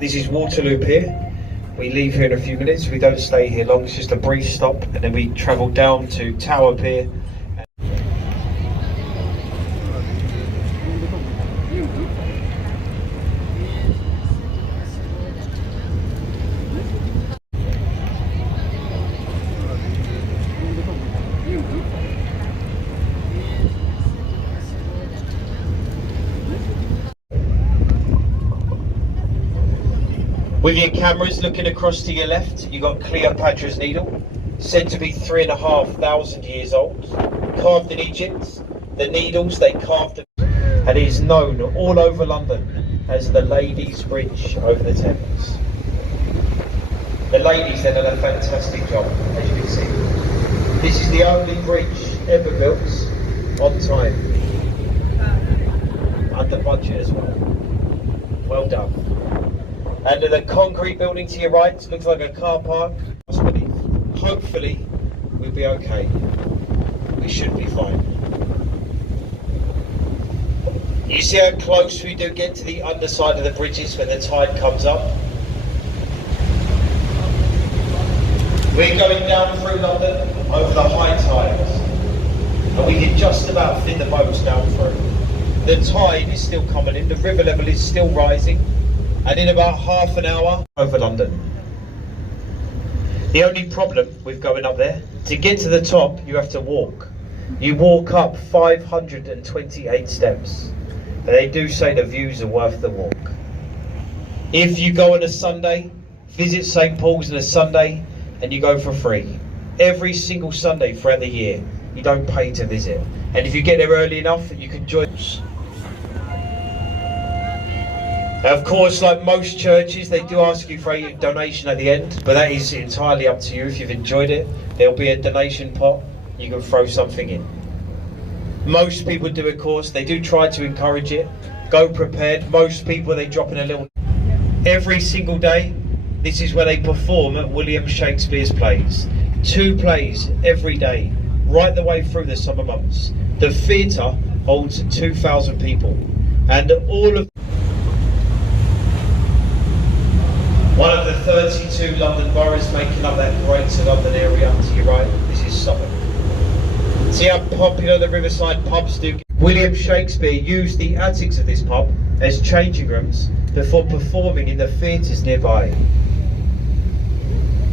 This is Waterloo Pier. We leave here in a few minutes. We don't stay here long, it's just a brief stop, and then we travel down to Tower Pier. With your cameras looking across to your left, you've got Cleopatra's Needle, said to be 3,500 years old, carved in Egypt. The needles they carved, and it is known all over London as the Ladies' Bridge over the Thames. The ladies have done a fantastic job, as you can see. This is the only bridge ever built on time, under budget as well. Well done. And the concrete building to your right looks like a car park. Hopefully we'll be okay. We should be fine. You see how close we do get to the underside of the bridges when the tide comes up? We're going down through London over the high tides, and we can just about fit the boats down through. The tide is still coming in, the river level is still rising, and in about half an hour over London. The only problem with going up there, to get to the top you have to walk. You walk up 528 steps, and they do say the views are worth the walk. If you go on a Sunday, visit St. Paul's on a Sunday, and you go for free. Every single Sunday throughout the year, you don't pay to visit. And if you get there early enough, you can join. Of course, like most churches, they do ask you for a donation at the end, but that is entirely up to you. If you've enjoyed it, there'll be a donation pot, you can throw something in. Most people do, of course, they do try to encourage it. Go prepared. Most people, they drop in a little. Every single day, this is where they perform at William Shakespeare's plays. 2 plays every day, right the way through the summer months. The theatre holds 2,000 people, and all of one of the 32 London boroughs making up that Greater London area. To your right, this is Suffolk. See how popular the riverside pubs do. William Shakespeare used the attics of this pub as changing rooms before performing in the theatres nearby.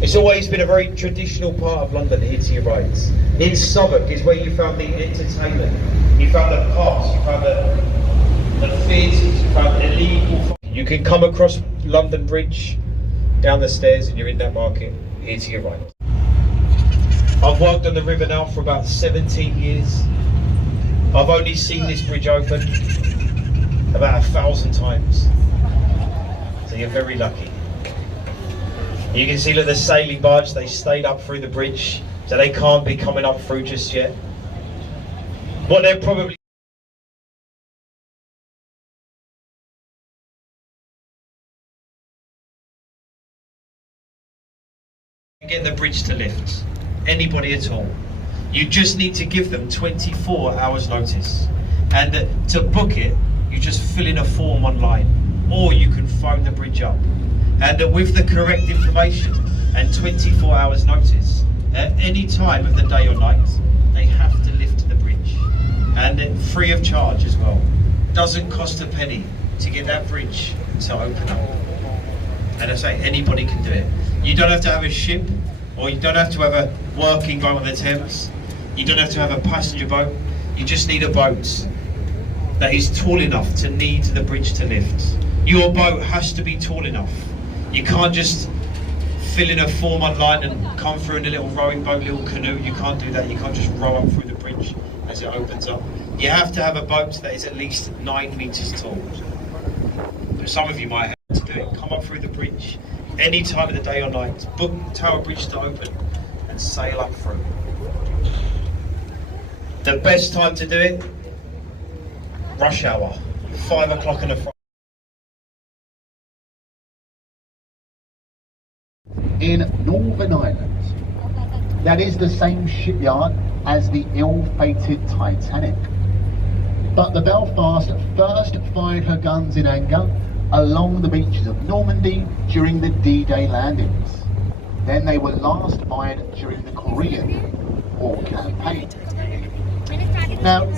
It's always been a very traditional part of London here to your right. In Southwark is where you found the entertainment, you found the pubs, you found the theatres, you found illegal. You can come across London Bridge, down the stairs, and you're in that market here to your right. I've worked on the river now for about 17 years. I've only seen this bridge open about 1,000 times. So you're very lucky. You can see that the sailing barge, they stayed up through the bridge, so they can't be coming up through just yet. What they're probably get the bridge to lift, anybody at all. You just need to give them 24 hours notice, and to book it you just fill in a form online, or you can phone the bridge up, and with the correct information and 24 hours notice, at any time of the day or night they have to lift the bridge, and free of charge as well. Doesn't cost a penny to get that bridge to open up. And I say anybody can do it. You don't have to have a ship, or you don't have to have a working boat on the Thames. You don't have to have a passenger boat. You just need a boat that is tall enough to need the bridge to lift. Your boat has to be tall enough. You can't just fill in a form online and come through in a little rowing boat, little canoe. You can't do that. You can't just row up through the bridge as it opens up. You have to have a boat that is at least 9 meters tall. Some of you might have to do it. Come up through the bridge any time of the day or night. Book Tower Bridge to open and sail up through. The best time to do it, rush hour, 5 o'clock in the Friday. In Northern Ireland, that is the same shipyard as the ill-fated Titanic. But the Belfast first fired her guns in anger along the beaches of Normandy during the D-Day landings. Then they were last fired during the Korean War campaign. Now,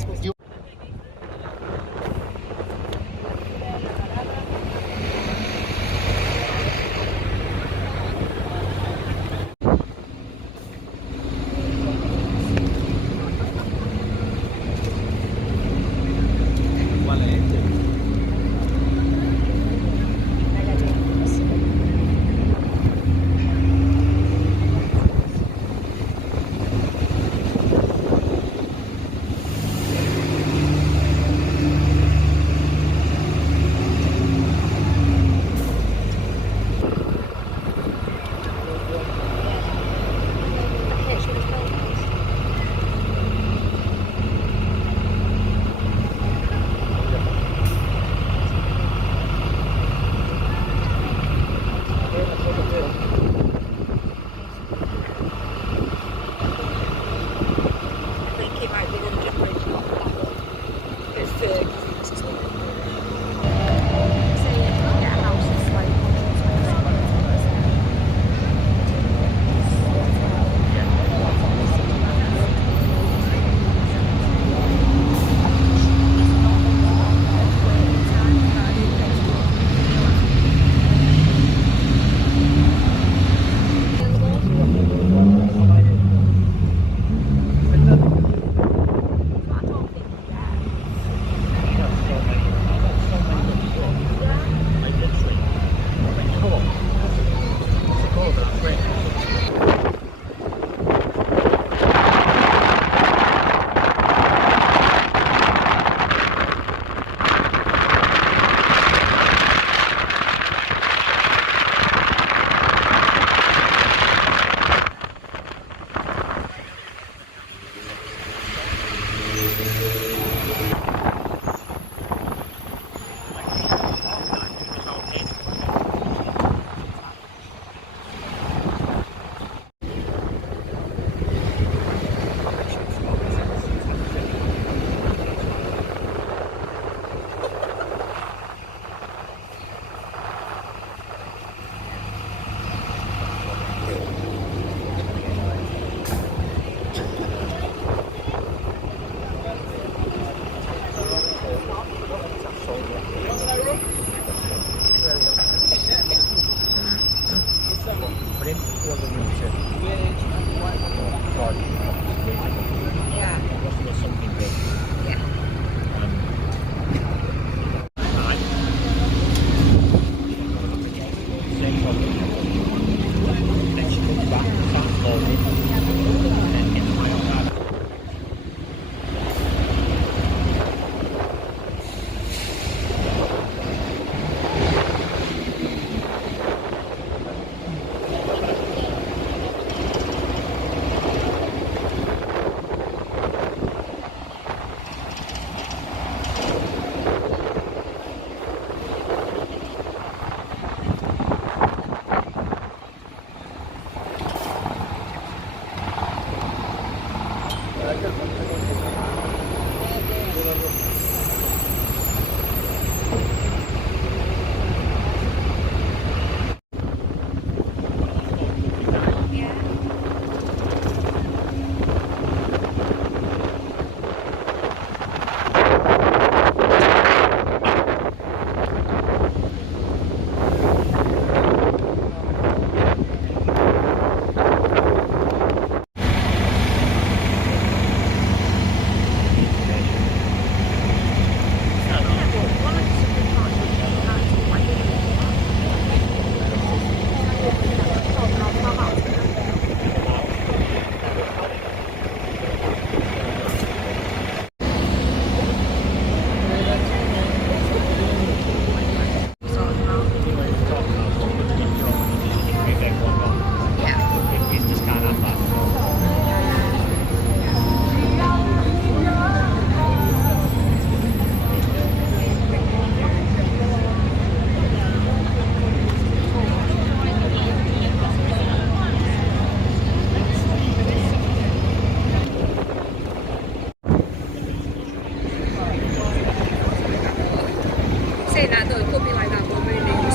say that though, it could be like that.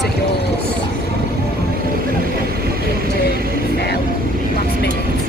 at yours. You do fail last minute.